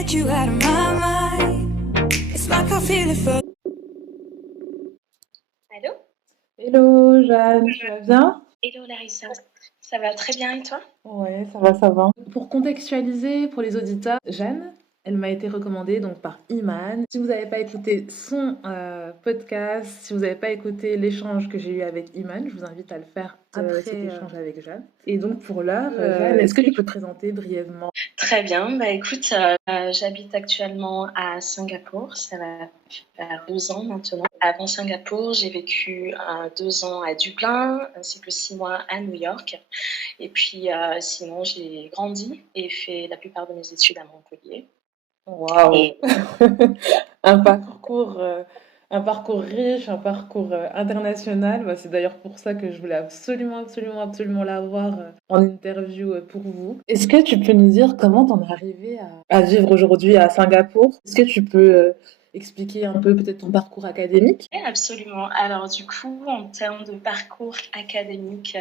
get you out of my mind. It's like I feel it for. Allô? Hello Jeanne, tu vas bien? Hello Larissa, ça va très bien et toi? Ouais, ça va, ça va. Pour contextualiser pour les auditeurs, Jeanne, elle m'a été recommandée donc par Iman. Si vous n'avez pas écouté son podcast, si vous n'avez pas écouté l'échange que j'ai eu avec Iman, je vous invite à le faire après cet échange avec Jeanne. Et donc pour l'heure, Jeanne, est-ce que tu peux te présenter brièvement? Très bien, bah écoute, j'habite actuellement à Singapour, ça va faire 2 ans maintenant. Avant Singapour, j'ai vécu 2 ans à Dublin, ainsi que 6 mois à New York. Et puis sinon, j'ai grandi et fait la plupart de mes études à Montpellier. Waouh! Et Un parcours, un parcours riche, un parcours international. Bah, c'est d'ailleurs pour ça que je voulais absolument, absolument, absolument l'avoir en interview pour vous. Est-ce que tu peux nous dire comment t'en es arrivé à vivre aujourd'hui à Singapour? Est-ce que tu peux expliquer un peu peut-être ton parcours académique? oui, absolument. Alors du coup, en termes de parcours académique,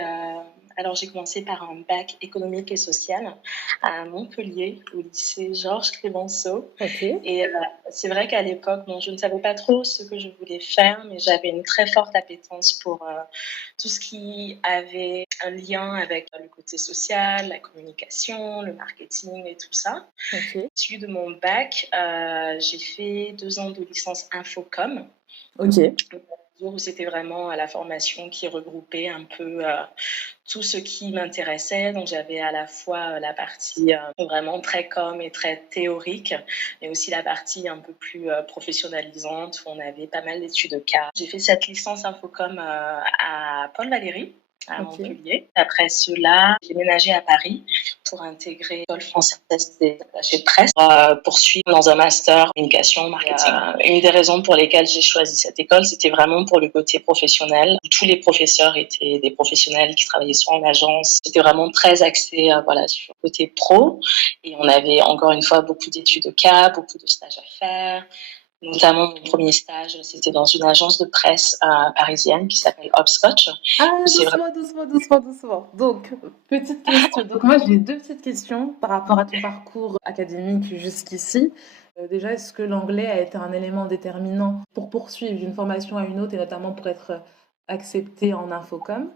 alors j'ai commencé par un bac économique et social à Montpellier, au lycée Georges Clemenceau. Ok. Et c'est vrai qu'à l'époque, bon, je ne savais pas trop ce que je voulais faire, mais j'avais une très forte appétence pour tout ce qui avait un lien avec le côté social, la communication, le marketing et tout ça. Ok. Issu de mon bac, j'ai fait 2 ans de licence Infocom. Ok. Où c'était vraiment la formation qui regroupait un peu tout ce qui m'intéressait. Donc j'avais à la fois la partie vraiment très com et très théorique, mais aussi la partie un peu plus professionnalisante où on avait pas mal d'études de cas. J'ai fait cette licence Infocom à Paul Valéry, à Montpellier. Après cela, j'ai déménagé à Paris pour intégrer l'école française des attachés de presse, poursuivre dans un master communication marketing. Une des raisons pour lesquelles j'ai choisi cette école, c'était vraiment pour le côté professionnel. Tous les professeurs étaient des professionnels qui travaillaient soit en agence. C'était vraiment très axé voilà, sur le côté pro. Et on avait encore une fois beaucoup d'études de cas, beaucoup de stages à faire. Notamment, mon premier stage, c'était dans une agence de presse parisienne qui s'appelle Hopscotch. Ah, doucement. Donc, petite question. Donc, moi, j'ai deux petites questions par rapport à ton parcours académique jusqu'ici. Déjà, est-ce que l'anglais a été un élément déterminant pour poursuivre d'une formation à une autre et notamment pour être accepté en infocom?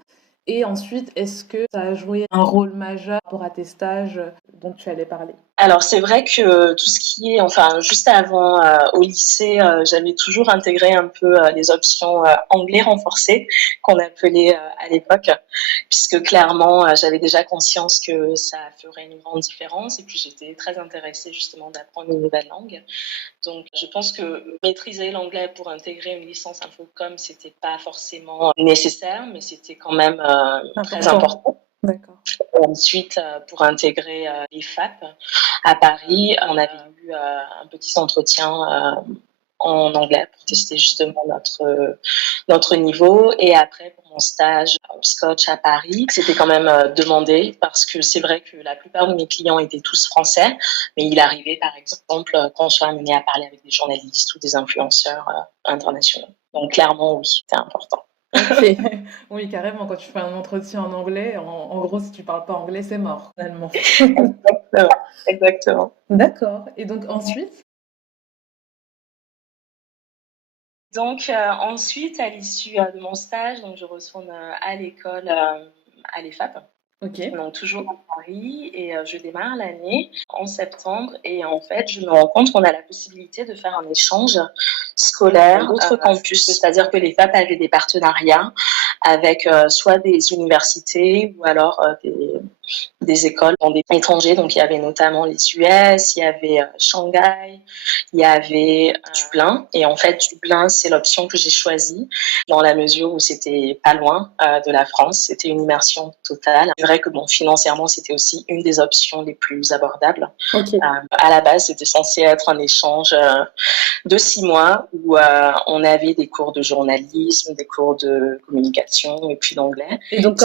Et ensuite, est-ce que ça a joué un rôle majeur par rapport à tes stages dont tu allais parler? Alors c'est vrai que tout ce qui est, enfin juste avant au lycée, j'avais toujours intégré un peu les options anglais renforcé qu'on appelait à l'époque, puisque clairement j'avais déjà conscience que ça ferait une grande différence et puis j'étais très intéressée justement d'apprendre une nouvelle langue. Donc je pense que maîtriser l'anglais pour intégrer une licence Infocom, c'était pas forcément nécessaire, mais c'était quand même très important. D'accord. Ensuite, pour intégrer l'IFAP à Paris, on avait eu un petit entretien en anglais pour tester justement notre niveau. Et après, pour mon stage au Scotch à Paris, c'était quand même demandé parce que c'est vrai que la plupart de mes clients étaient tous français, mais il arrivait par exemple qu'on soit amené à parler avec des journalistes ou des influenceurs internationaux. Donc clairement, oui, c'était important. Ok, oui, carrément, quand tu fais un entretien en anglais, en gros, si tu parles pas anglais, c'est mort, finalement. Exactement. D'accord. Et donc ensuite? Donc ensuite, à l'issue de mon stage, donc je retourne à l'école à l'EFAP. Ok. Donc toujours à Paris et je démarre l'année en septembre et en fait je me rends compte qu'on a la possibilité de faire un échange scolaire d'autres campus, c'est-à-dire que l'EFAP avait des partenariats avec soit des universités ou alors des écoles dans des étrangers. Donc il y avait notamment les US, il y avait Shanghai, il y avait Dublin. Et en fait, Dublin, c'est l'option que j'ai choisie dans la mesure où c'était pas loin de la France. C'était une immersion totale. C'est vrai que bon, financièrement, c'était aussi une des options les plus abordables. Ok. À la base, c'était censé être un échange de 6 mois où on avait des cours de journalisme, des cours de communication et puis d'anglais. Et donc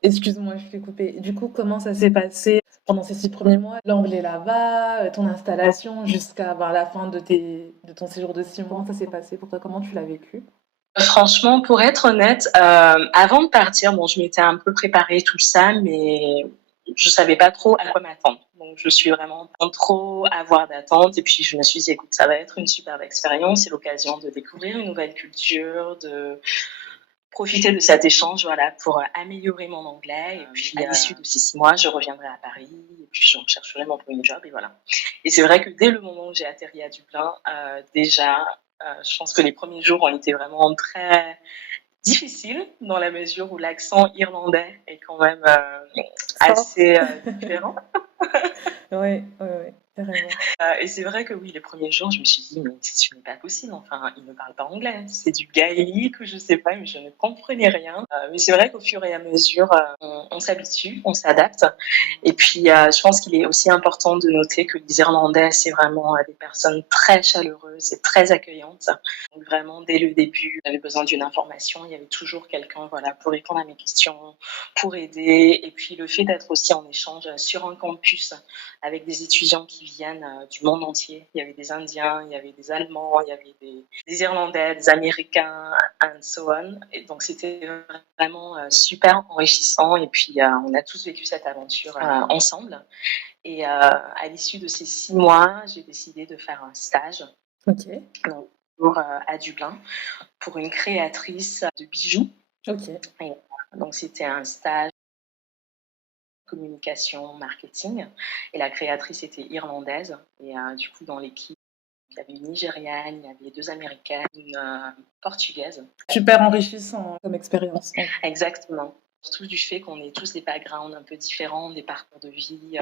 excuse-moi, je t'ai coupé. Du coup, comment ça s'est passé pendant ces 6 premiers mois? L'anglais là-bas, ton installation jusqu'à la fin de ton séjour de 6 mois, comment ça s'est passé pour toi? Comment tu l'as vécu? Franchement, pour être honnête, avant de partir, bon, je m'étais un peu préparé tout ça, mais je savais pas trop à quoi m'attendre. Donc, je suis vraiment sans trop avoir d'attente. Et puis, je me suis dit, écoute, ça va être une superbe expérience. C'est l'occasion de découvrir une nouvelle culture, de profiter de cet échange, voilà, pour améliorer mon anglais. Et puis, à l'issue de ces 6 mois, je reviendrai à Paris et puis je chercherai mon premier job et voilà. Et c'est vrai que dès le moment où j'ai atterri à Dublin, déjà, je pense que les premiers jours ont été vraiment très difficiles dans la mesure où l'accent irlandais est quand même Fort. assez différent. Oui, oui, oui, carrément. Et c'est vrai que oui, les premiers jours, je me suis dit, mais ce n'est pas possible, enfin, il ne parle pas anglais, c'est du gaélique ou je sais pas, mais je ne comprenais rien. Mais c'est vrai qu'au fur et à mesure, on s'habitue, on s'adapte. Et puis, je pense qu'il est aussi important de noter que les Irlandais, c'est vraiment des personnes très chaleureuses et très accueillantes. Donc vraiment, dès le début, j'avais besoin d'une information, il y avait toujours quelqu'un, voilà, pour répondre à mes questions, pour aider. Et puis, le fait d'être aussi en échange sur un campus avec des étudiants qui viennent du monde entier. Il y avait des Indiens, il y avait des Allemands, il y avait des Irlandais, des Américains, and so on. Et donc, c'était vraiment super enrichissant. Et puis, on a tous vécu cette aventure ensemble. Et à l'issue de ces 6 mois, j'ai décidé de faire un stage. Ok. Donc, à Dublin pour une créatrice de bijoux. Ok. Et, donc, c'était un stage communication, marketing. Et la créatrice était irlandaise. Et du coup, dans l'équipe, il y avait une Nigériane, il y avait 2 Américaines, une Portugaise. Super enrichissant comme expérience. Exactement. Surtout du fait qu'on ait tous des backgrounds un peu différents, des parcours de vie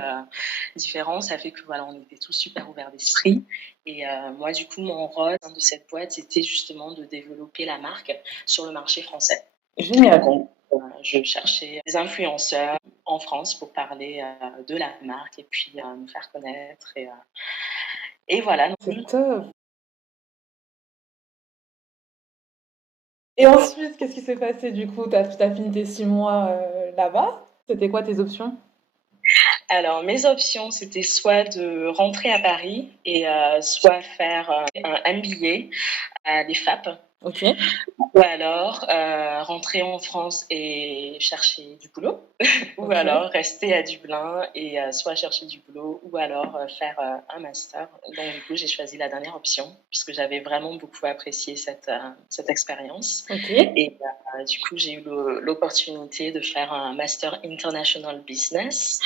différents, ça fait que voilà, on était tous super ouverts d'esprit. Et moi, du coup, mon rôle de cette boîte, c'était justement de développer la marque sur le marché français. Génial. Donc, je cherchais des influenceurs en France pour parler de la marque et puis nous faire connaître. Et voilà. C'est top. Et ensuite, qu'est-ce qui s'est passé du coup? Tu as fini tes 6 mois là-bas. C'était quoi tes options? Alors, mes options, c'était soit de rentrer à Paris et soit faire un MBA à l'EFAP. Ok. Ou alors rentrer en France et chercher du boulot, ou Ok. alors rester à Dublin et soit chercher du boulot, ou alors faire un master. Donc du coup, j'ai choisi la dernière option, puisque j'avais vraiment beaucoup apprécié cette expérience. Ok. Et du coup, j'ai eu l'opportunité de faire un master international business,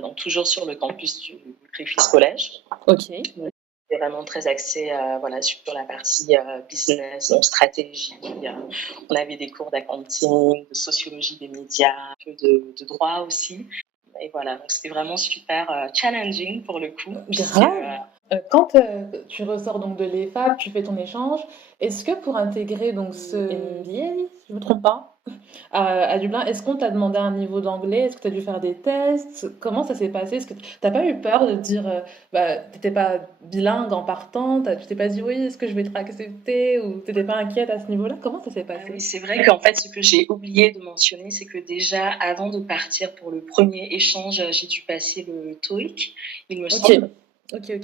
donc toujours sur le campus du Griffith College. Ok. C'est vraiment très axé voilà, sur la partie business, donc stratégie. On avait des cours d'accounting, de sociologie des médias, un peu de droit aussi. Et voilà, donc c'était vraiment super challenging pour le coup. Grave. Quand tu ressors donc de l'EFAP, tu fais ton échange, est-ce que pour intégrer donc ce MBA, si je ne me trompe pas, à Dublin, est-ce qu'on t'a demandé un niveau d'anglais? Est-ce que tu as dû faire des tests? Comment ça s'est passé? Est-ce que tu n'as pas eu peur de te dire, bah, tu n'étais pas bilingue en partant, tu t'es pas dit oui, est-ce que je vais être acceptée ou tu n'étais pas inquiète à ce niveau-là? Comment ça s'est passé? Oui, c'est vrai qu'en fait, ce que j'ai oublié de mentionner, c'est que déjà, avant de partir pour le premier échange, j'ai dû passer le TOEIC, il me semble. Ok. Et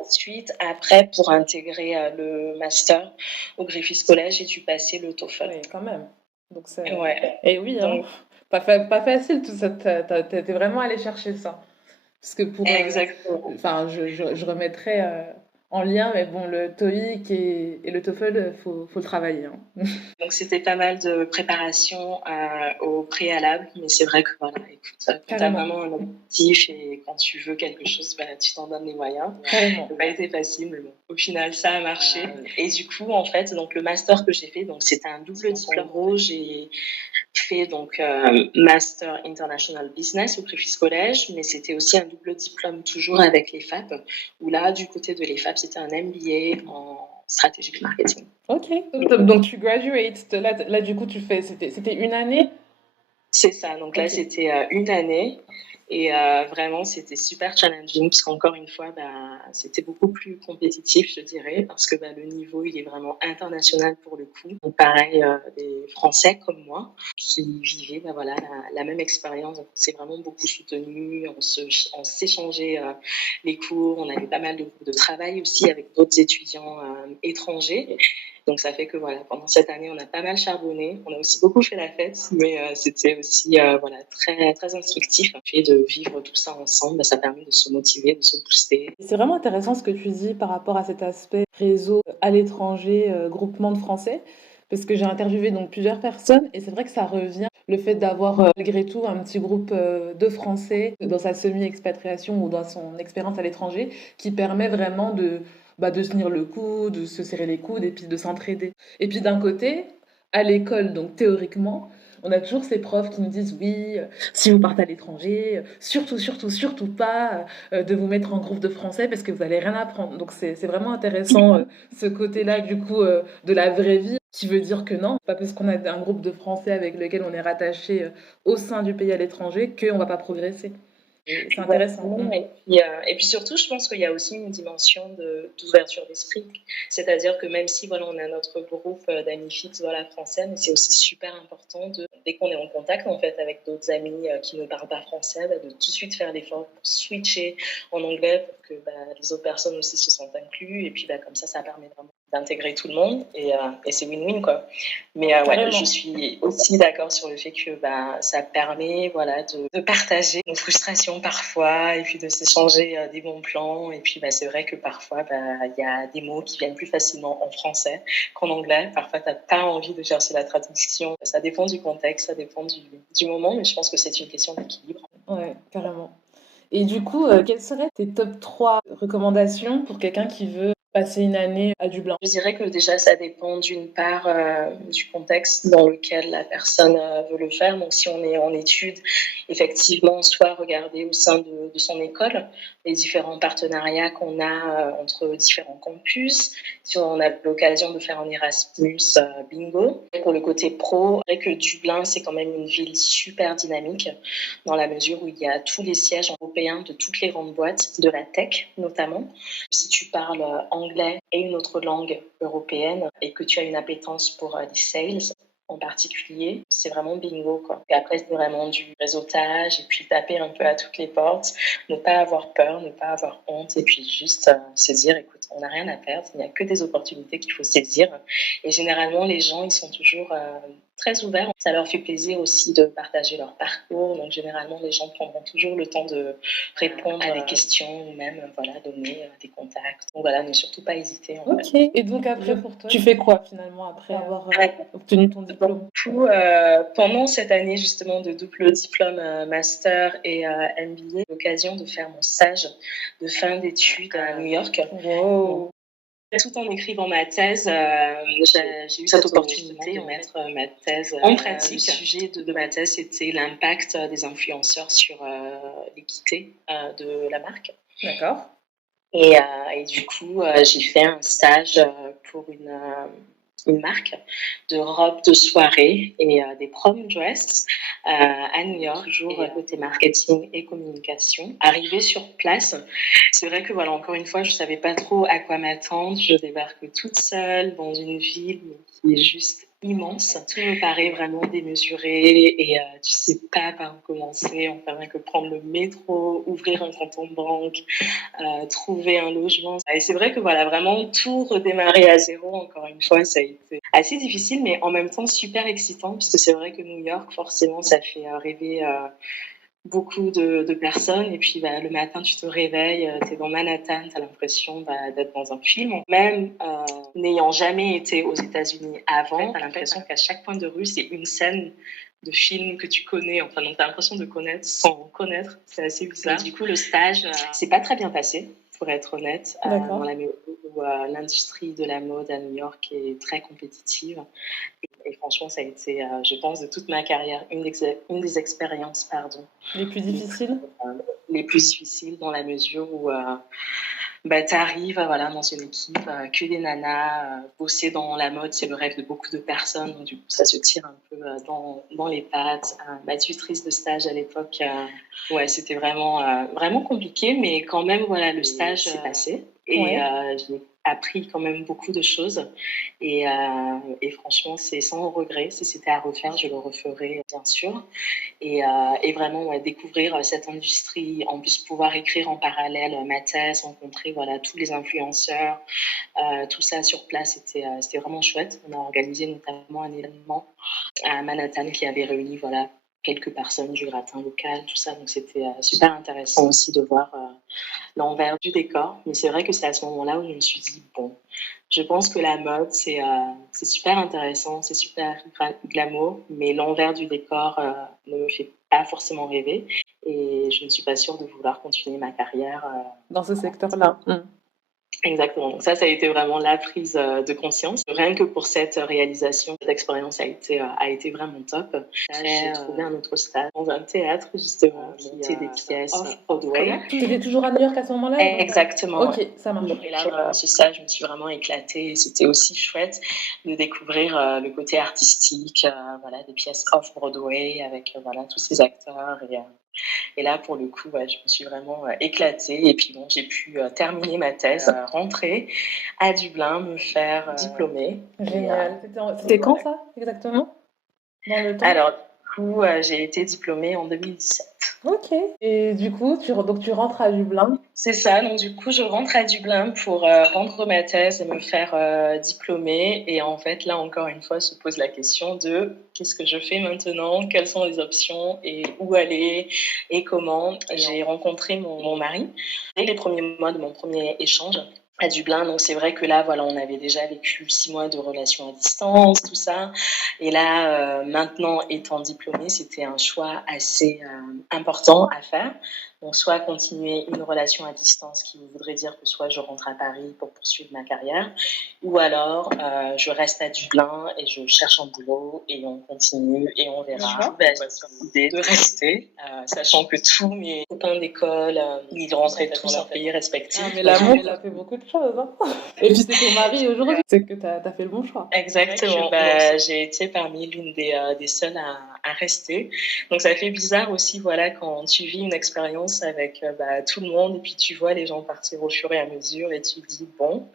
ensuite, après, pour intégrer le master au Griffith College, j'ai dû passer le TOEFL. Oui, quand même. Donc c'est... Ouais. Et oui, Donc, pas facile tout ça. T'es vraiment allé chercher ça. Parce que pour... exactement. Enfin, je remettrai en lien, mais bon, le TOEIC et le TOEFL, faut le travailler. Hein. Donc, c'était pas mal de préparation au préalable, mais c'est vrai que voilà, écoute, quand tu as vraiment un objectif et quand tu veux quelque chose, bah, tu t'en donnes les moyens. Carrément. Ça n'a pas été facile, mais bon, au final, ça a marché. Et du coup, en fait, donc, le master que j'ai fait, donc, c'était un double diplôme. En gros, j'ai fait donc Master International Business au Griffith College, mais c'était aussi un double diplôme toujours avec l'EFAP, où là, du côté de l'EFAP, c'était un MBA en strategic marketing. Ok, donc tu graduates, là du coup tu fais, c'était une année? C'est ça, donc là c'était une année et vraiment c'était super challenging parce qu'encore une fois c'était beaucoup plus compétitif je dirais parce que le niveau il est vraiment international pour le coup. Donc pareil des Français comme moi qui vivaient voilà, la même expérience, donc on s'est vraiment beaucoup soutenus, on s'échangeait les cours, on avait pas mal de groupes de travail aussi avec d'autres étudiants étrangers. Donc ça fait que voilà, pendant cette année, on a pas mal charbonné. On a aussi beaucoup fait la fête, mais c'était aussi voilà, très, très instructif. Et de vivre tout ça ensemble, ça permet de se motiver, de se booster. C'est vraiment intéressant ce que tu dis par rapport à cet aspect réseau à l'étranger, groupement de Français, parce que j'ai interviewé donc plusieurs personnes et c'est vrai que ça revient le fait d'avoir malgré tout un petit groupe de Français dans sa semi-expatriation ou dans son expérience à l'étranger qui permet vraiment de se tenir le coup, de se serrer les coudes et puis de s'entraider. Et puis d'un côté, à l'école, donc théoriquement, on a toujours ces profs qui nous disent oui, si vous partez à l'étranger, surtout, surtout, surtout pas de vous mettre en groupe de français parce que vous allez rien apprendre. Donc c'est vraiment intéressant ce côté-là du coup de la vraie vie qui veut dire que non, pas parce qu'on a un groupe de français avec lequel on est rattaché au sein du pays à l'étranger qu'on va pas progresser. C'est intéressant. Et puis surtout, je pense qu'il y a aussi une dimension d'ouverture d'esprit. C'est-à-dire que même si voilà, on a notre groupe d'amis fixes voilà, français, mais c'est aussi super important dès qu'on est en contact en fait, avec d'autres amis qui ne parlent pas français, de tout de suite faire l'effort pour switcher en anglais pour que les autres personnes aussi se sentent inclus. Et puis comme ça permet vraiment d'intégrer tout le monde et c'est win-win quoi. Mais ouais, je suis aussi d'accord sur le fait que ça permet voilà, de partager nos frustrations parfois et puis de s'échanger des bons plans. Et puis c'est vrai que parfois il y a des mots qui viennent plus facilement en français qu'en anglais. Parfois tu n'as pas envie de chercher la traduction. Ça dépend du contexte, ça dépend du moment, mais je pense que c'est une question d'équilibre. Ouais, carrément. Et du coup, quelles seraient tes top 3 recommandations pour quelqu'un qui veut passer une année à Dublin? Je dirais que déjà, ça dépend d'une part du contexte dans lequel la personne veut le faire. Donc, si on est en études, effectivement, soit regarder au sein de son école les différents partenariats qu'on a entre différents campus. Si on a l'occasion de faire un Erasmus, bingo. Et pour le côté pro, je dirais que Dublin, c'est quand même une ville super dynamique dans la mesure où il y a tous les sièges européens de toutes les grandes boîtes, de la tech notamment. Si tu parles anglais et une autre langue européenne et que tu as une appétence pour les sales en particulier, c'est vraiment bingo quoi. Et après c'est vraiment du réseautage et puis taper un peu à toutes les portes, ne pas avoir peur, ne pas avoir honte et puis juste se dire écoute, on n'a rien à perdre, il n'y a que des opportunités qu'il faut saisir. Et généralement les gens ils sont toujours très ouverts. Ça leur fait plaisir aussi de partager leur parcours. Donc, généralement, les gens prendront toujours le temps de répondre à des questions ou même donner des contacts. Donc, voilà, ne surtout pas hésiter. Ok. Fait. Et donc, après, pour toi, tu fais quoi finalement après avoir obtenu ton diplôme? Pendant cette année, justement, de double diplôme master et MBA, j'ai l'occasion de faire mon stage de fin d'études à New York. Wow. Tout en écrivant ma thèse, j'ai eu cette opportunité de mettre ma thèse en pratique. Le sujet de ma thèse, c'était l'impact des influenceurs sur l'équité de la marque. D'accord. Et du coup, j'ai fait un stage pour une marque de robes de soirée et des prom dress à New York, toujours côté marketing et communication. Arrivée sur place, c'est vrai que encore une fois, je savais pas trop à quoi m'attendre. Je débarque toute seule dans une ville qui est juste immense. Tout me paraît vraiment démesuré et tu sais pas par où commencer. On fait rien que prendre le métro, ouvrir un compte en banque, trouver un logement. Et c'est vrai que vraiment tout redémarrer à zéro, encore une fois, ça a été assez difficile, mais en même temps super excitant, parce que c'est vrai que New York, forcément, ça fait rêver beaucoup de personnes. Et puis le matin, tu te réveilles, tu es dans Manhattan, tu as l'impression d'être dans un film. Même n'ayant jamais été aux États-Unis avant, tu as l'impression qu'à chaque point de rue, c'est une scène de film que tu connais. Enfin, donc tu as l'impression de connaître sans connaître. C'est assez bizarre. Et du coup, le stage, c'est pas très bien passé, pour être honnête, dans la où l'industrie de la mode à New York est très compétitive. Et franchement, ça a été, je pense, de toute ma carrière, une des expériences les plus difficiles. Les plus difficiles dans la mesure où tu arrives dans une équipe que des nanas, bosser dans la mode, c'est le rêve de beaucoup de personnes. Donc, du coup, ça se tire un peu dans les pattes. Ma tutrice de stage à l'époque, c'était vraiment compliqué, mais quand même, le stage s'est passé. Et Ouais. j'ai appris quand même beaucoup de choses. Et franchement, c'est sans regret. Si c'était à refaire, je le referais, bien sûr. Et vraiment, ouais, découvrir cette industrie, en plus pouvoir écrire en parallèle ma thèse, rencontrer voilà, tous les influenceurs, tout ça sur place, c'était vraiment chouette. On a organisé notamment un événement à Manhattan qui avait réuni voilà, quelques personnes du gratin local, tout ça. Donc c'était super intéressant aussi de voir l'envers du décor. Mais c'est vrai que c'est à ce moment-là où je me suis dit, bon, je pense que la mode, c'est super intéressant, c'est super glamour, mais l'envers du décor ne me fait pas forcément rêver. Et je ne suis pas sûre de vouloir continuer ma carrière. Dans ce secteur-là. Exactement. Donc ça a été vraiment la prise de conscience. Rien que pour cette réalisation, cette expérience a été vraiment top. J'ai trouvé un autre stage dans un théâtre, justement, qui était des pièces off-Broadway. Tu étais toujours à New York à ce moment-là? Exactement. Ok, Ouais. ça marche. Et là, dans ce stage, je me suis vraiment éclatée. Et c'était aussi chouette de découvrir le côté artistique, voilà, des pièces off-Broadway avec voilà, tous ces acteurs. Et là, pour le coup, ouais, je me suis vraiment éclatée. Et puis, bon, j'ai pu terminer ma thèse, rentrer à Dublin, me faire diplômer. Génial. C'était quand ça, exactement? Dans le temps? Alors, du coup, j'ai été diplômée en 2017. Ok. Et du coup, donc tu rentres à Dublin. C'est ça. Donc, du coup, je rentre à Dublin pour rendre ma thèse et me faire diplômer. Et en fait, là, encore une fois, se pose la question de qu'est-ce que je fais maintenant? Quelles sont les options? Et où aller? Et comment? J'ai rencontré mon mari dès les premiers mois de mon premier échange à Dublin. Donc, c'est vrai que là, voilà, on avait déjà vécu 6 mois de relations à distance, tout ça. Et là, maintenant, étant diplômée, c'était un choix assez important à faire. Donc, soit continuer une relation à distance qui voudrait dire que soit je rentre à Paris pour poursuivre ma carrière, ou alors je reste à Dublin et je cherche un boulot et on continue et on verra. J'ai l'idée de rester, sachant que tous mes copains d'école, ils rentraient tous dans leur pays respectif. Ah, mais l'amour, ça fait beaucoup de choses. Hein. Et puis c'est ton mari aujourd'hui, c'est que tu as fait le bon choix. Exactement. J'ai été parmi l'une des seules à rester. Donc ça fait bizarre aussi, voilà, quand tu vis une expérience avec tout le monde et puis tu vois les gens partir au fur et à mesure et tu te dis, bon,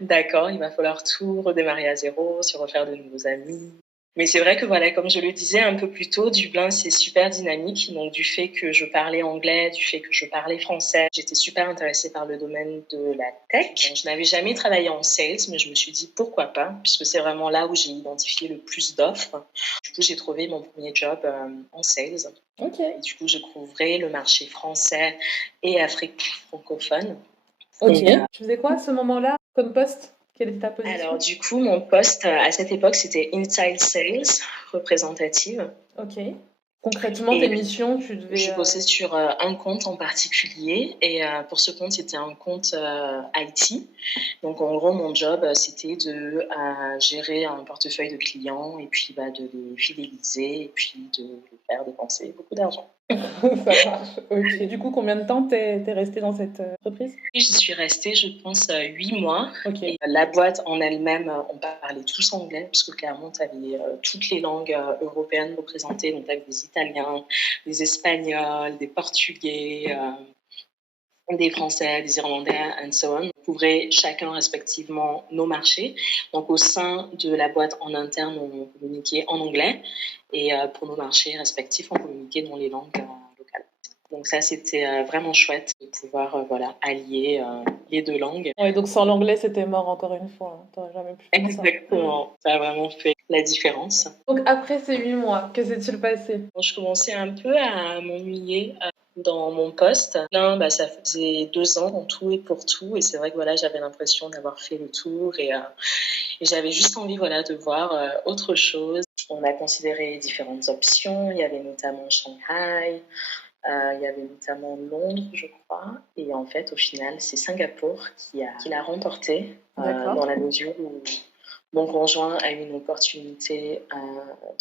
d'accord, il va falloir tout redémarrer à zéro, se refaire de nouveaux amis. Mais c'est vrai que voilà, comme je le disais un peu plus tôt, Dublin, c'est super dynamique. Donc du fait que je parlais anglais, du fait que je parlais français, j'étais super intéressée par le domaine de la tech. Donc, je n'avais jamais travaillé en sales, mais je me suis dit pourquoi pas, puisque c'est vraiment là où j'ai identifié le plus d'offres. Du coup, j'ai trouvé mon premier job en sales. Ok. Et du coup, je couvrais le marché français et Afrique francophone. Ok. Tu faisais quoi à ce moment-là comme poste? Quelle était ta position? Alors, du coup, mon poste à cette époque, c'était Inside Sales, représentative. Ok. Concrètement, tes missions, tu devais... Je bossais sur un compte en particulier et pour ce compte, c'était un compte IT. Donc, en gros, mon job, c'était de gérer un portefeuille de clients et puis de les fidéliser et puis de les faire dépenser beaucoup d'argent. Ça marche. Ok. Du coup, combien de temps t'es restée dans cette entreprise? J'y suis restée, je pense, 8 mois. Ok. Et la boîte en elle-même, on parlait tous anglais, parce que clairement, tu avais toutes les langues européennes représentées. Donc, tu avais des Italiens, des Espagnols, des Portugais, des Français, des Irlandais, and so on. On couvrait chacun respectivement nos marchés. Donc, au sein de la boîte en interne, on communiquait en anglais. Et pour nos marchés respectifs, on communiquait dans les langues locales. Donc ça, c'était vraiment chouette de pouvoir allier les deux langues. Ouais, donc sans l'anglais, c'était mort encore une fois. Hein. T'aurais jamais pu faire ça. Exactement. Ça a vraiment fait la différence. Donc après ces 8 mois, que s'est-il passé? Je commençais un peu à m'ennuyer dans mon poste. Là, ça faisait 2 ans en tout et pour tout. Et c'est vrai que j'avais l'impression d'avoir fait le tour et j'avais juste envie de voir autre chose. On a considéré différentes options. Il y avait notamment Shanghai. Il y avait notamment Londres, je crois. Et en fait, au final, c'est Singapour qui l'a remporté dans la mesure où mon conjoint a eu une opportunité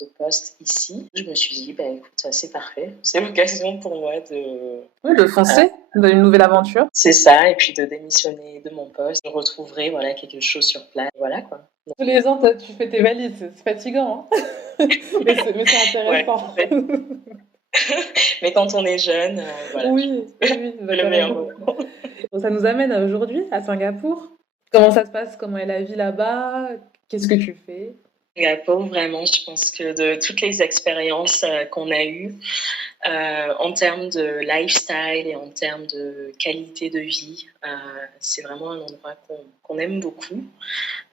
de poste ici. Je me suis dit, écoute, c'est parfait. C'est l'occasion pour moi de foncer dans une nouvelle aventure. C'est ça, et puis de démissionner de mon poste, de retrouver quelque chose sur place. Voilà quoi. Tous les ans, tu fais tes valises, c'est fatigant. Hein. mais c'est intéressant. Ouais, mais quand on est jeune, oui, le meilleur moment. Bon, ça nous amène à aujourd'hui, à Singapour. Comment ça se passe? Comment est la vie là-bas? Qu'est-ce que tu fais? Singapour, vraiment, je pense que de toutes les expériences qu'on a eues, en termes de lifestyle et en termes de qualité de vie, c'est vraiment un endroit qu'on aime beaucoup.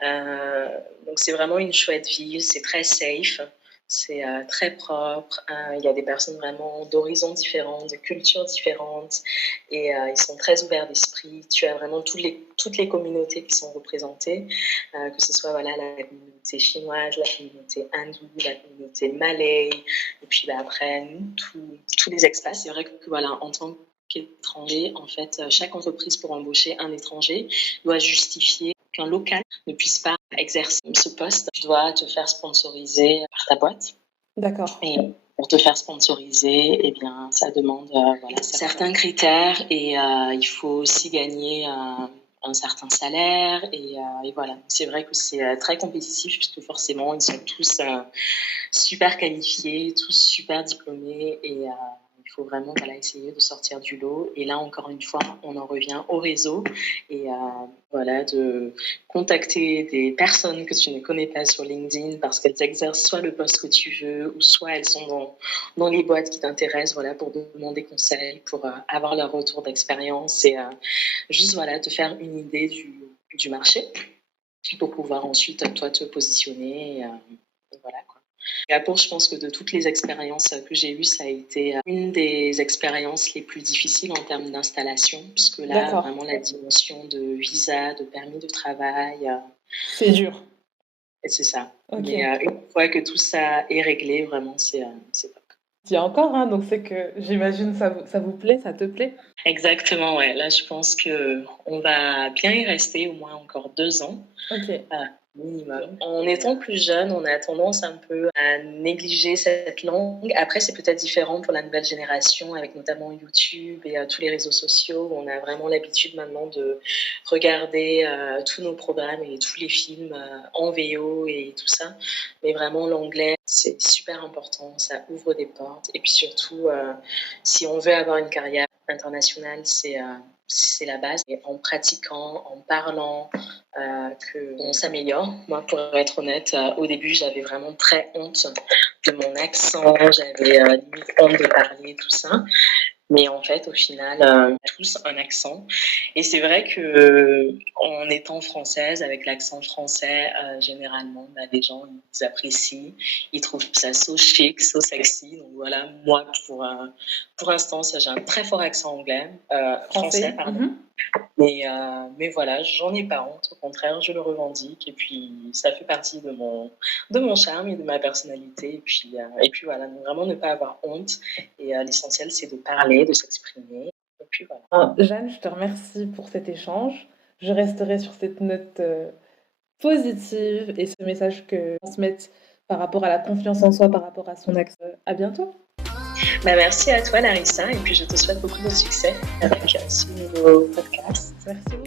Euh, donc c'est vraiment une chouette ville, c'est très safe, c'est très propre. Il y a des personnes vraiment d'horizons différents, de cultures différentes, et ils sont très ouverts d'esprit. Tu as vraiment toutes les communautés qui sont représentées, que ce soit voilà, la communauté chinoise, la communauté hindoue, la communauté malay, et puis bah, après nous, tous les expats. C'est vrai que voilà, en tant qu'étranger, en fait, chaque entreprise pour embaucher un étranger doit justifier qu'un local ne puisse pas exercer ce poste. Tu dois te faire sponsoriser par ta boîte. D'accord. Et pour te faire sponsoriser, eh bien, ça demande voilà, certains critères et il faut aussi gagner un certain salaire. Et voilà, c'est vrai que c'est très compétitif puisque forcément, ils sont tous super qualifiés, tous super diplômés et il faut vraiment voilà, essayer de sortir du lot. Et là, encore une fois, on en revient au réseau et voilà, de contacter des personnes que tu ne connais pas sur LinkedIn parce qu'elles exercent soit le poste que tu veux ou soit elles sont dans les boîtes qui t'intéressent voilà, pour demander conseil, pour avoir leur retour d'expérience et juste voilà, te faire une idée du marché pour pouvoir ensuite toi te positionner et voilà quoi. Singapour, je pense que de toutes les expériences que j'ai eues, ça a été une des expériences les plus difficiles en termes d'installation, puisque là, D'accord. vraiment, la dimension de visa, de permis de travail, C'est dur. c'est ça. Ok. Mais une fois que tout ça est réglé, vraiment, c'est top. Il y a encore, hein, donc c'est que j'imagine ça vous plaît, ça te plaît? Exactement, ouais. Là, je pense qu'on va bien y rester au moins encore 2 ans. Ok. Minimum. En étant plus jeune, on a tendance un peu à négliger cette langue. Après, c'est peut-être différent pour la nouvelle génération, avec notamment YouTube et tous les réseaux sociaux. On a vraiment l'habitude maintenant de regarder tous nos programmes et tous les films en VO et tout ça. Mais vraiment, l'anglais, c'est super important. Ça ouvre des portes. Et puis surtout, si on veut avoir une carrière internationale, c'est la base. Et en pratiquant, en parlant, qu'on s'améliore. Moi, pour être honnête, au début, j'avais vraiment très honte de mon accent, j'avais limite honte de parler, tout ça. Mais en fait, au final, on a tous un accent. Et c'est vrai que en étant française, avec l'accent français, généralement, bah, les gens ils apprécient, ils trouvent ça so chic, so sexy. Donc voilà, moi, pour l'instant, ça, j'ai un très fort accent anglais, français, pardon. Mais voilà, j'en ai pas honte, au contraire, je le revendique et puis ça fait partie de mon charme et de ma personnalité. Et puis voilà, donc vraiment ne pas avoir honte et l'essentiel c'est de parler, de s'exprimer. Et puis voilà. Jeanne, je te remercie pour cet échange. Je resterai sur cette note positive et ce message que transmettre par rapport à la confiance en soi, par rapport à son axe. À bientôt. Bah, merci à toi Larissa et puis je te souhaite beaucoup de succès avec ce nouveau podcast. Merci beaucoup.